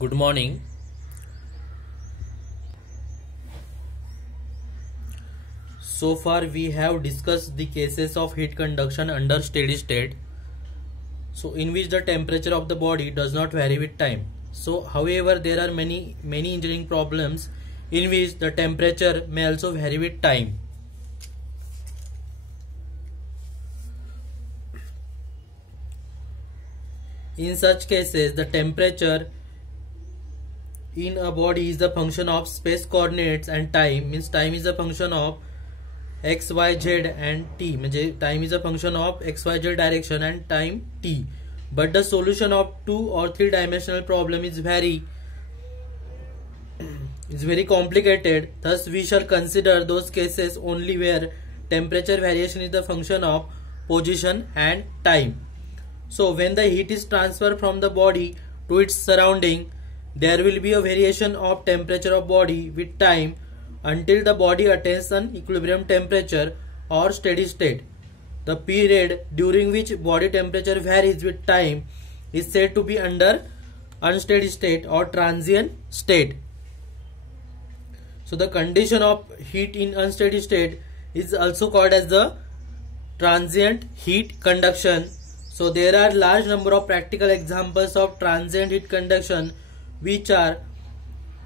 Good morning. So far we have discussed the cases of heat conduction under steady state, so in which the temperature of the body does not vary with time. So however, there are many engineering problems in which the temperature may also vary with time. In such cases, the temperature in a body is the function of space coordinates and time, means time is a function of x, y, z and t, means time is a function of x, y, z direction and time t. But the solution of 2 or 3 dimensional problem is very complicated. Thus we shall consider those cases only where temperature variation is the function of position and time. So when the heat is transferred from the body to its surrounding, there will be a variation of temperature of body with time until the body attains an equilibrium temperature or steady state. The period during which body temperature varies with time is said to be under unsteady state or transient state. So the condition of heat in unsteady state is also called as the transient heat conduction. So there are large number of practical examples of transient heat conduction, which are: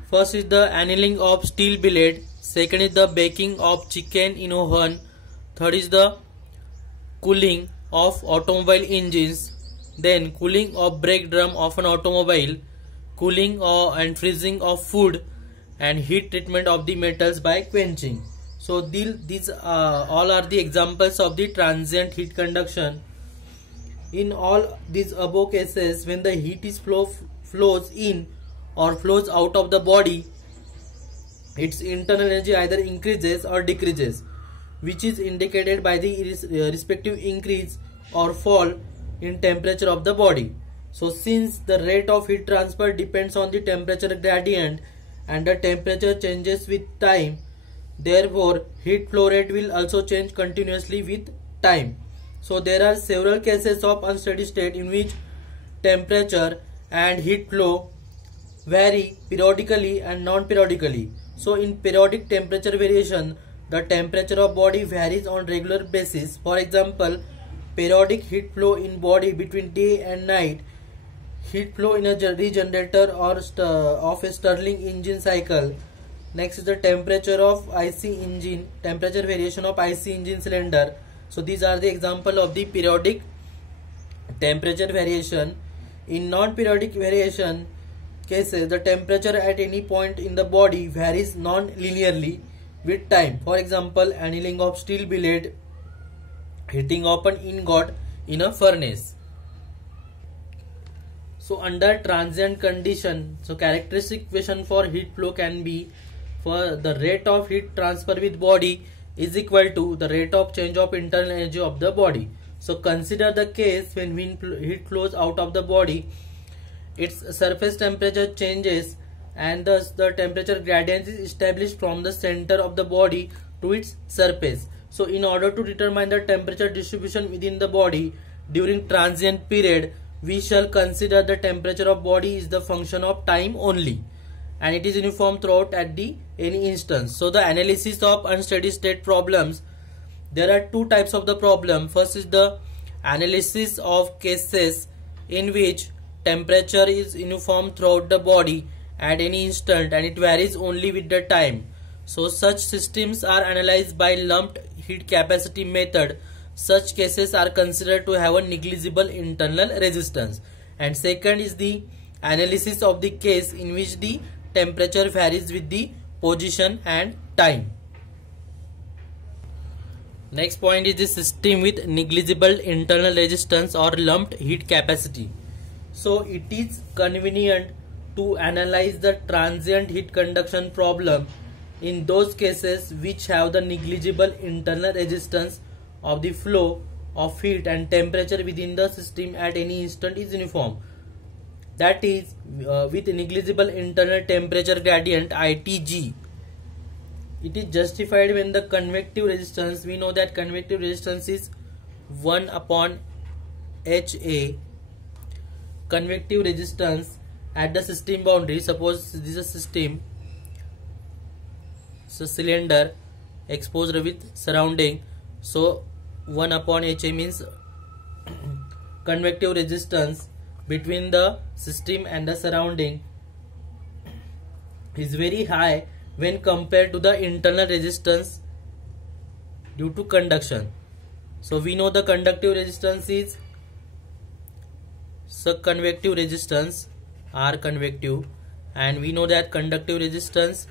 first is the annealing of steel billet, second is the baking of chicken in oven, third is the cooling of automobile engines, then cooling of brake drum of an automobile, cooling and freezing of food, and heat treatment of the metals by quenching. So these all are the examples of the transient heat conduction. In all these above cases, when the heat is flows in or flows out of the body, its internal energy either increases or decreases, which is indicated by the respective increase or fall in temperature of the body. So since the rate of heat transfer depends on the temperature gradient and the temperature changes with time, therefore heat flow rate will also change continuously with time. So there are several cases of unsteady state in which temperature and heat flow vary periodically and non-periodically. So in periodic temperature variation, the temperature of body varies on regular basis. For example, periodic heat flow in body between day and night, heat flow in a regenerator or of a Stirling engine cycle. Next is the temperature of IC engine, temperature variation of IC engine cylinder. So these are the example of the periodic temperature variation. In non-periodic variation cases, the temperature at any point in the body varies non-linearly with time. For example, annealing of steel billet, heating of an ingot in a furnace. So under transient condition, so characteristic equation for heat flow can be: for the rate of heat transfer with body is equal to the rate of change of internal energy of the body. So consider the case when heat flows out of the body, its surface temperature changes and thus the temperature gradient is established from the center of the body to its surface. So in order to determine the temperature distribution within the body during transient period, we shall consider the temperature of body is the function of time only, and it is uniform throughout at any instance. So the analysis of unsteady state problems, there are two types of the problem. First is the analysis of cases in which temperature is uniform throughout the body at any instant and it varies only with the time. So such systems are analyzed by lumped heat capacity method. Such cases are considered to have a negligible internal resistance. And second is the analysis of the case in which the temperature varies with the position and time. Next point is the system with negligible internal resistance or lumped heat capacity. So it is convenient to analyze the transient heat conduction problem in those cases which have the negligible internal resistance of the flow of heat and temperature within the system at any instant is uniform. That is with negligible internal temperature gradient ITG. It is justified when the convective resistance, we know that convective resistance is 1 upon HA. Convective resistance at the system boundary. Suppose this is a system, so cylinder exposed with surrounding, so 1 upon HA means convective resistance between the system and the surrounding is very high when compared to the internal resistance due to conduction. So we know the conductive resistance is convective resistance R convective, and we know that conductive resistance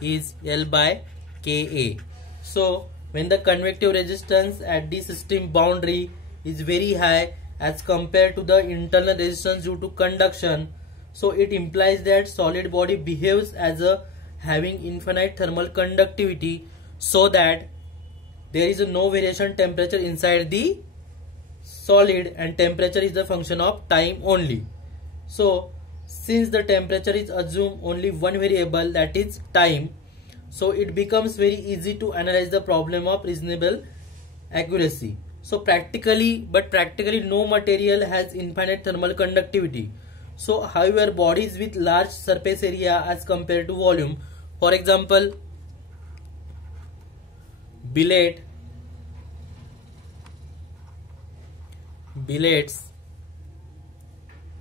is L by Ka. So when the convective resistance at the system boundary is very high as compared to the internal resistance due to conduction, so it implies that solid body behaves as a having infinite thermal conductivity, so that there is no variation temperature inside the solid, and temperature is the function of time only. So since the temperature is assumed only one variable, that is time, so it becomes very easy to analyze the problem of reasonable accuracy. So practically no material has infinite thermal conductivity. So however, bodies with large surface area as compared to volume, for example billets,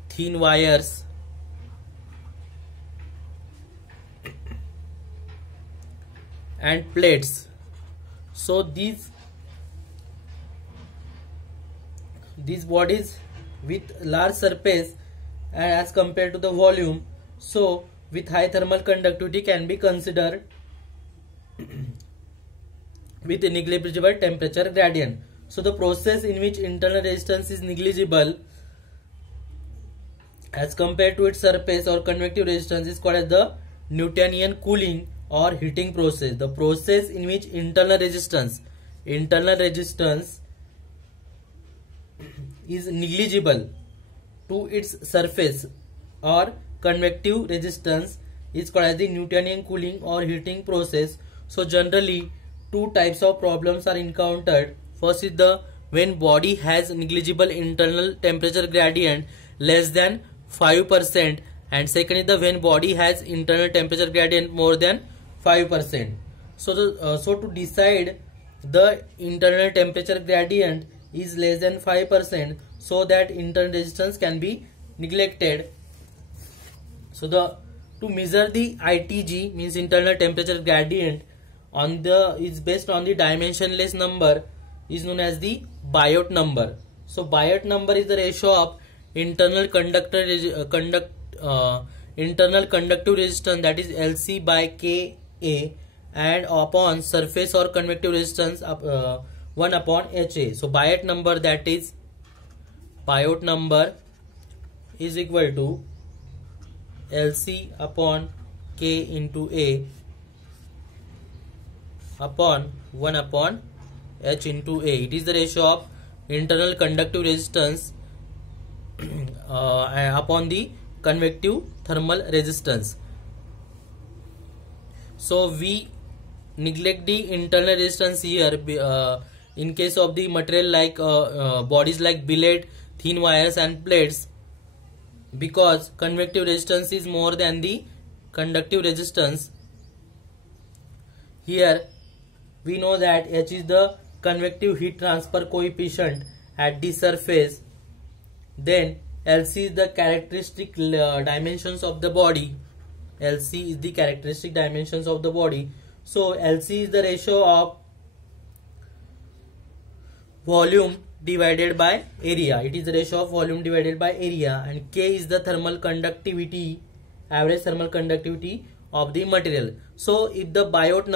thin wires, and plates. So these bodies with large surface as compared to the volume, so with high thermal conductivity can be considered with a negligible temperature gradient. So the process in which internal resistance is negligible as compared to its surface or convective resistance is called as the Newtonian cooling or heating process. The process in which internal resistance is negligible to its surface or convective resistance is called as the Newtonian cooling or heating process. So generally two types of problems are encountered. First is the when body has negligible internal temperature gradient less than 5%, and second is the when body has internal temperature gradient more than 5%. So to decide the internal temperature gradient is less than 5%, so that internal resistance can be neglected. So to measure the ITG means internal temperature gradient is based on the dimensionless number is known as the Biot number. So Biot number is the ratio of internal internal conductive resistance, that is LC by Ka, and upon surface or convective resistance 1 upon HA. So Biot number is equal to LC upon K into A upon 1 upon H into A. It is the ratio of internal conductive resistance upon the convective thermal resistance. So we neglect the internal resistance here in case of the material like bodies like billet, thin wires and plates, because convective resistance is more than the conductive resistance. Here we know that H is the convective heat transfer coefficient at the surface, then LC is the characteristic dimensions of the body. LC is the characteristic dimensions of the body. So LC is the ratio of volume divided by area. It is the ratio of volume divided by area, and K is the thermal conductivity, average thermal conductivity of the material. So if Biot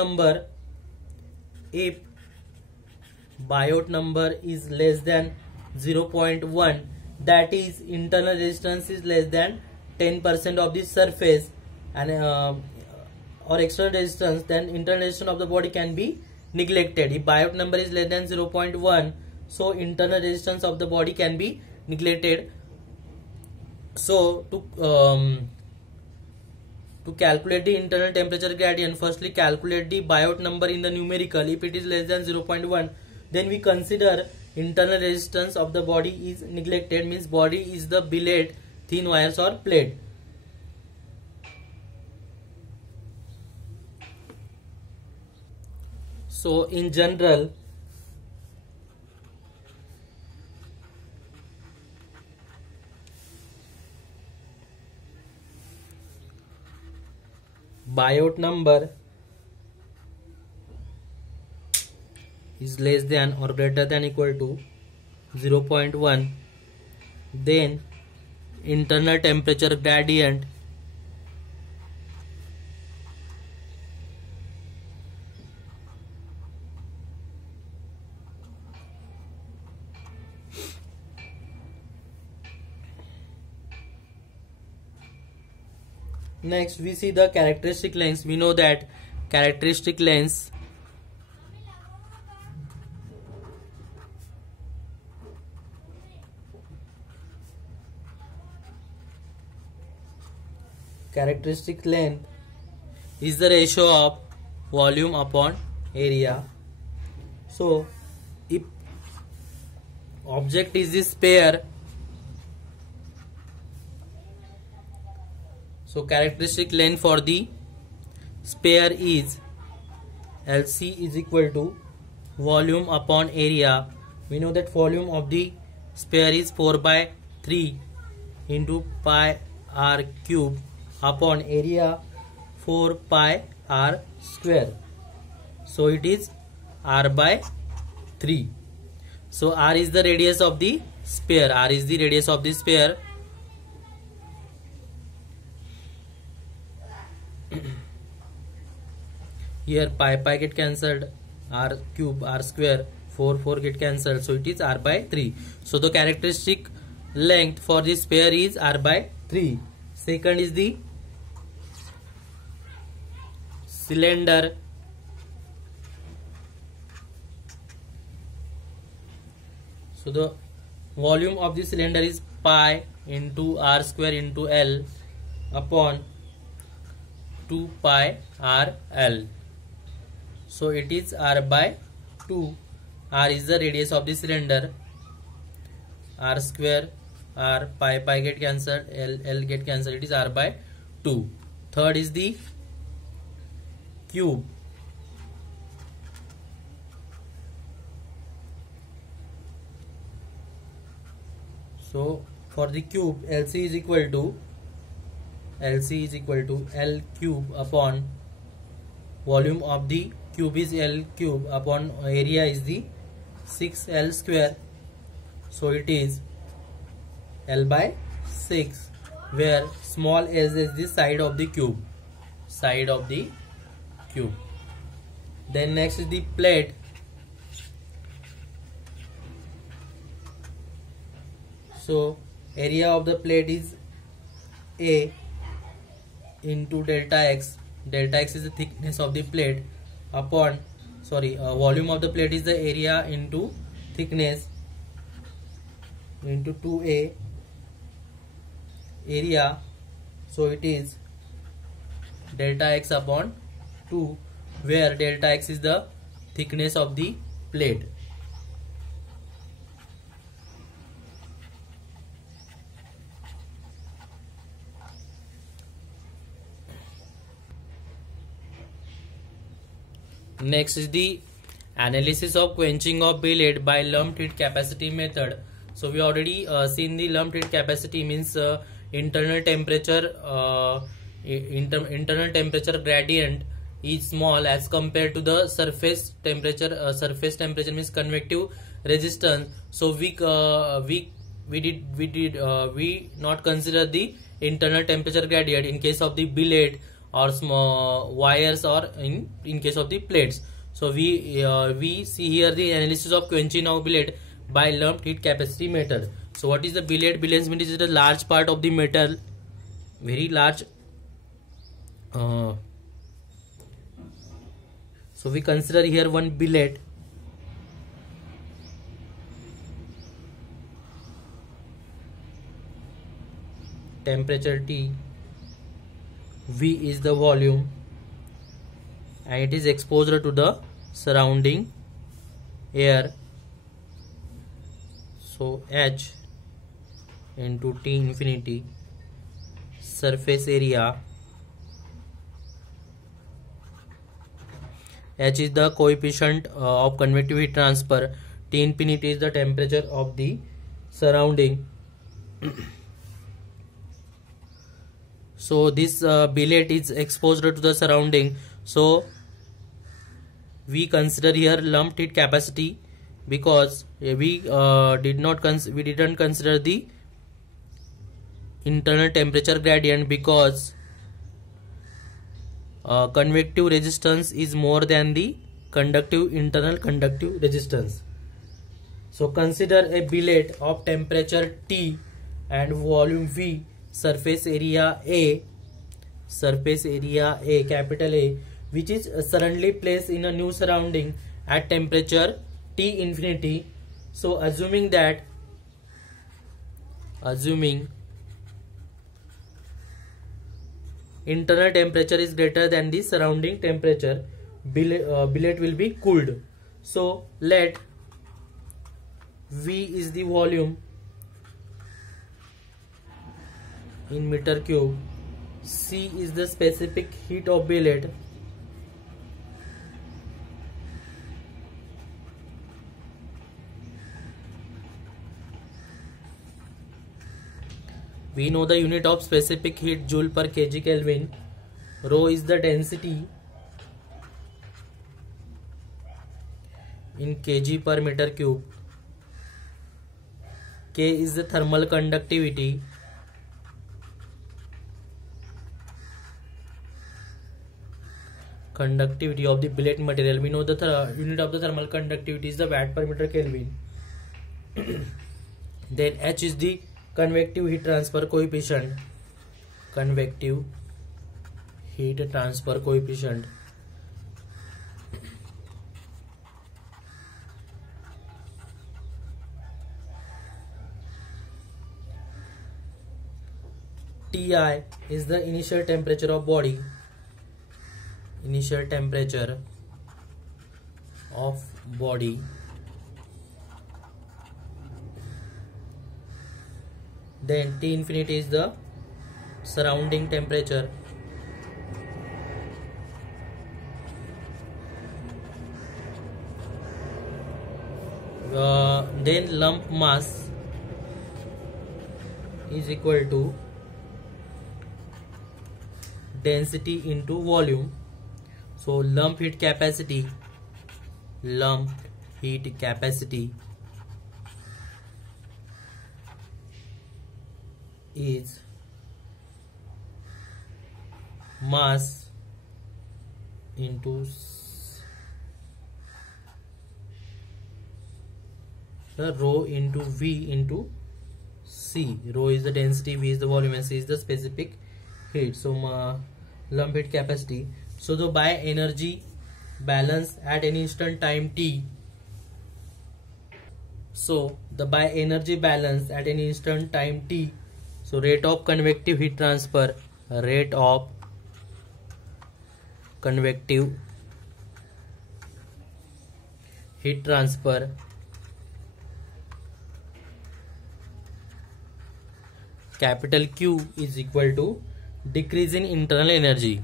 number is less than 0.1, that is internal resistance is less than 10% of the surface, and or external resistance, then internal resistance of the body can be neglected. If Biot number is less than 0.1, so internal resistance of the body can be neglected. So to calculate the internal temperature gradient, firstly calculate the Biot number in the numerical. If it is less than 0.1, then we consider internal resistance of the body is neglected, means body is the billet, thin wires or plate. So in general, Biot number is less than or greater than equal to 0.1, then internal temperature gradient Next we see the characteristic lengths. We know that characteristic lengths length is the ratio of volume upon area. So if object is the sphere, so characteristic length for the sphere is LC is equal to volume upon area. We know that volume of the sphere is 4/3 into pi r cube upon area 4 pi r square. So it is r by 3. So r is the radius of the sphere. R is the radius of the sphere. Here pi get cancelled, r cube r square, 4 get cancelled, so it is r by 3. So the characteristic length for the sphere is r by 3. Second is the cylinder. So the volume of the cylinder is pi into r square into L upon 2 pi r L. So it is r by 2. R is the radius of the cylinder. R square, r pi get cancelled, L get cancelled. It is r by 2. Third is the cube. So for the cube, LC is equal to L cube upon volume of the cube is L cube upon area is the 6L square. So it is L by 6, where small l is the side of the cube. Then next is the plate. So area of the plate is A into delta x. Delta x is the thickness of the plate upon volume of the plate is the area into thickness into 2A area. So it is delta x upon 2, where delta x is the thickness of the plate. Next is the analysis of quenching of billet by lumped heat capacity method. So we already seen the lumped heat capacity means internal temperature gradient is small as compared to the surface temperature. Surface temperature means convective resistance. So we not consider the internal temperature gradient in case of the billet or small wires, or in case of the plates. So we see here the analysis of quenching of billet by lumped heat capacity method. So what is the billet? Billet means it is a large part of the metal, very large. So we consider here one billet. Temperature T, V is the volume, and it is exposed to the surrounding air. So H into T infinity, surface area H is the coefficient of convective heat transfer, T infinity is the temperature of the surrounding. So this billet is exposed to the surrounding, so we consider here lumped heat capacity, because we didn't consider the internal temperature gradient, because convective resistance is more than the internal conductive resistance. So consider a billet of temperature T and volume V, surface area A, capital A, which is suddenly placed in a new surrounding at temperature T infinity. So assuming internal temperature is greater than the surrounding temperature, billet will be cooled. So let V is the volume in meter cube, C is the specific heat of billet, we know the unit of specific heat joule per kg Kelvin, rho is the density in kg per meter cube, K is the thermal conductivity, of the billet material. We know the unit of the thermal conductivity is the watt per meter Kelvin. Then H is the convective heat transfer coefficient, Ti is the initial temperature of body, then T infinity is the surrounding temperature, then lump mass is equal to density into volume. So lump heat capacity is mass into the rho into V into C. Rho is the density, V is the volume, and C is the specific heat. So lump heat capacity. So the by energy balance at any instant time T. So rate of convective heat transfer, capital Q is equal to decrease in internal energy,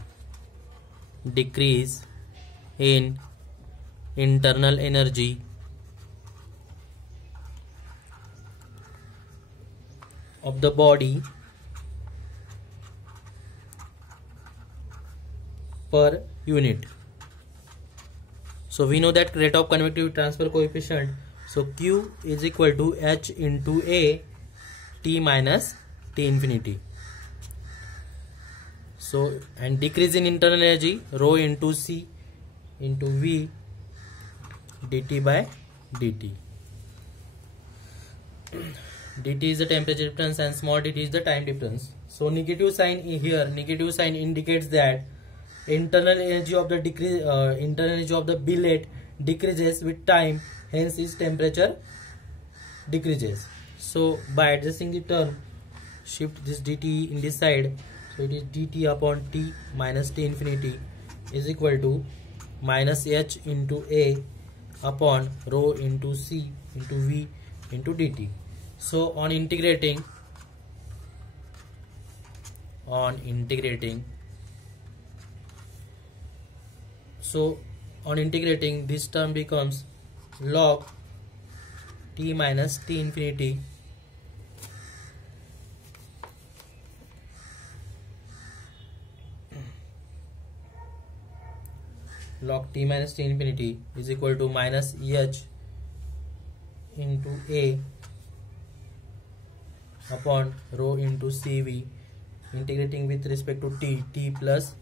of the body per unit. So we know that rate of convective transfer coefficient, so Q is equal to H into A T minus T infinity. So and decrease in internal energy, rho into C into V dt by dt. dt is the temperature difference and small dt is the time difference. So negative sign indicates that internal energy of the billet decreases with time, hence its temperature decreases. So by adjusting the term, shift this dt in this side, so it is dt upon T minus T infinity is equal to minus H into A upon rho into C into V into dt. So on integrating, so on integrating, this term becomes log t minus t infinity log t minus t infinity is equal to minus h into a upon rho into cv, integrating with respect to t plus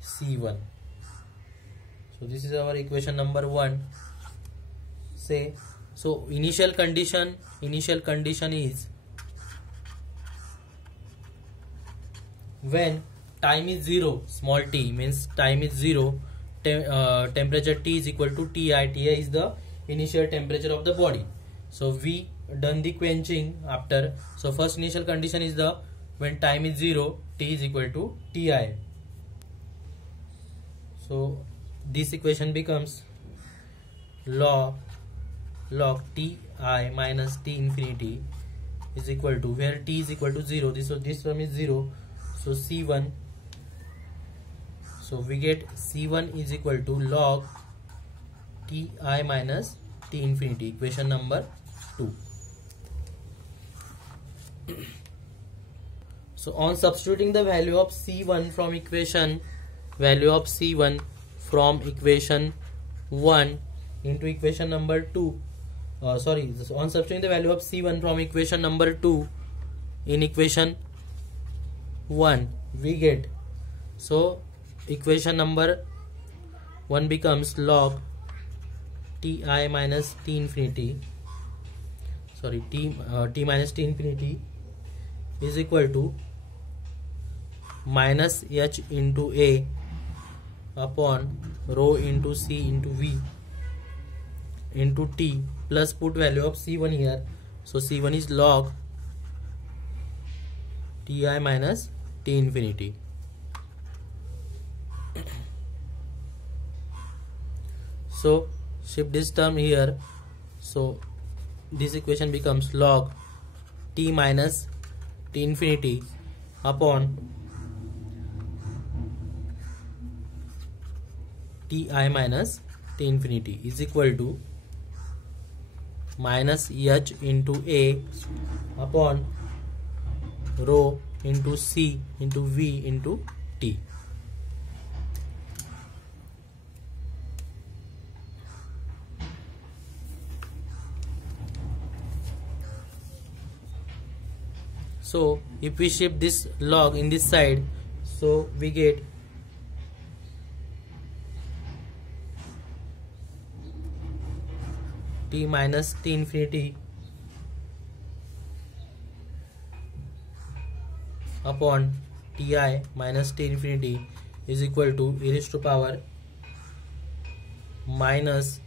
c1. So this is our equation number 1. Say, so initial condition is when time is 0, small t means time is 0, temperature T is equal to Ti. Ti is the initial temperature of the body. So we done the quenching after. So first initial condition is the when time is 0, T is equal to Ti. So this equation becomes log Ti minus T infinity is equal to, where T is equal to 0, this term is 0, so C1. So we get C1 is equal to log Ti minus T infinity, equation number 2. So on substituting the value of C1 from equation 1 into equation number 2, on substituting the value of C1 from equation number 2 in equation 1, we get, so equation number 1 becomes log Ti minus T infinity, T minus T infinity is equal to minus h into a upon rho into c into v into t, plus put value of C1 here. So C1 is log Ti minus T infinity. So shift this term here. So this equation becomes log T minus T infinity upon Ti minus T infinity is equal to minus h into a upon rho into c into v into t. So if we shift this log in this side, so we get T minus T infinity upon Ti minus T infinity is equal to e raised to power minus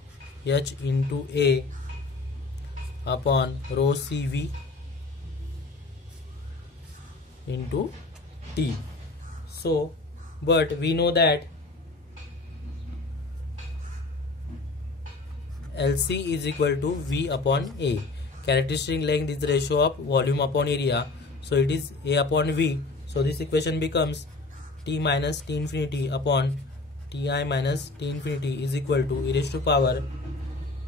h into a upon rho cv into t. So but we know that LC is equal to V upon A. Characteristic length is the ratio of volume upon area. So it is A upon V. So this equation becomes T minus T infinity upon Ti minus T infinity is equal to e raised to power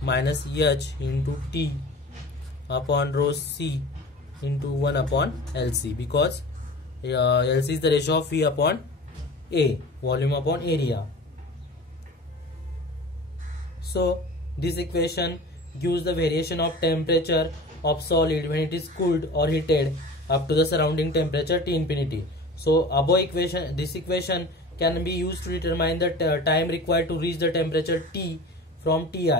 minus h into T upon rho C into 1 upon LC, because LC is the ratio of V upon A, volume upon area. So this equation gives the variation of temperature of solid when it is cooled or heated up to the surrounding temperature T infinity. So above equation, this equation can be used to determine the time required to reach the temperature T from Ti.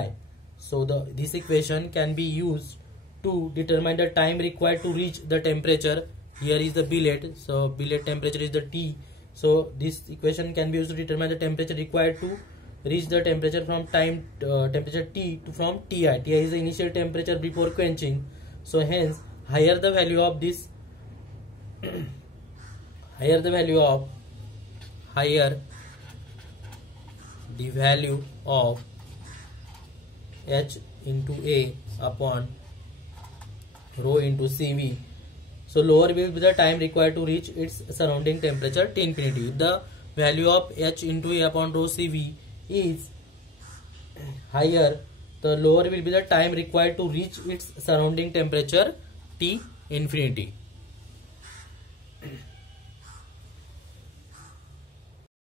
So this equation can be used to determine the time required to reach the temperature. Here is the billet, so billet temperature is the T. So this equation can be used to determine the temperature required to reach the temperature from temperature T to from Ti. Ti is the initial temperature before quenching. So hence higher the value of this higher the value of h into a upon rho into cv, so lower will be the time required to reach its surrounding temperature T infinity. If the value of h into a upon rho Cv is higher, the lower will be the time required to reach its surrounding temperature T infinity.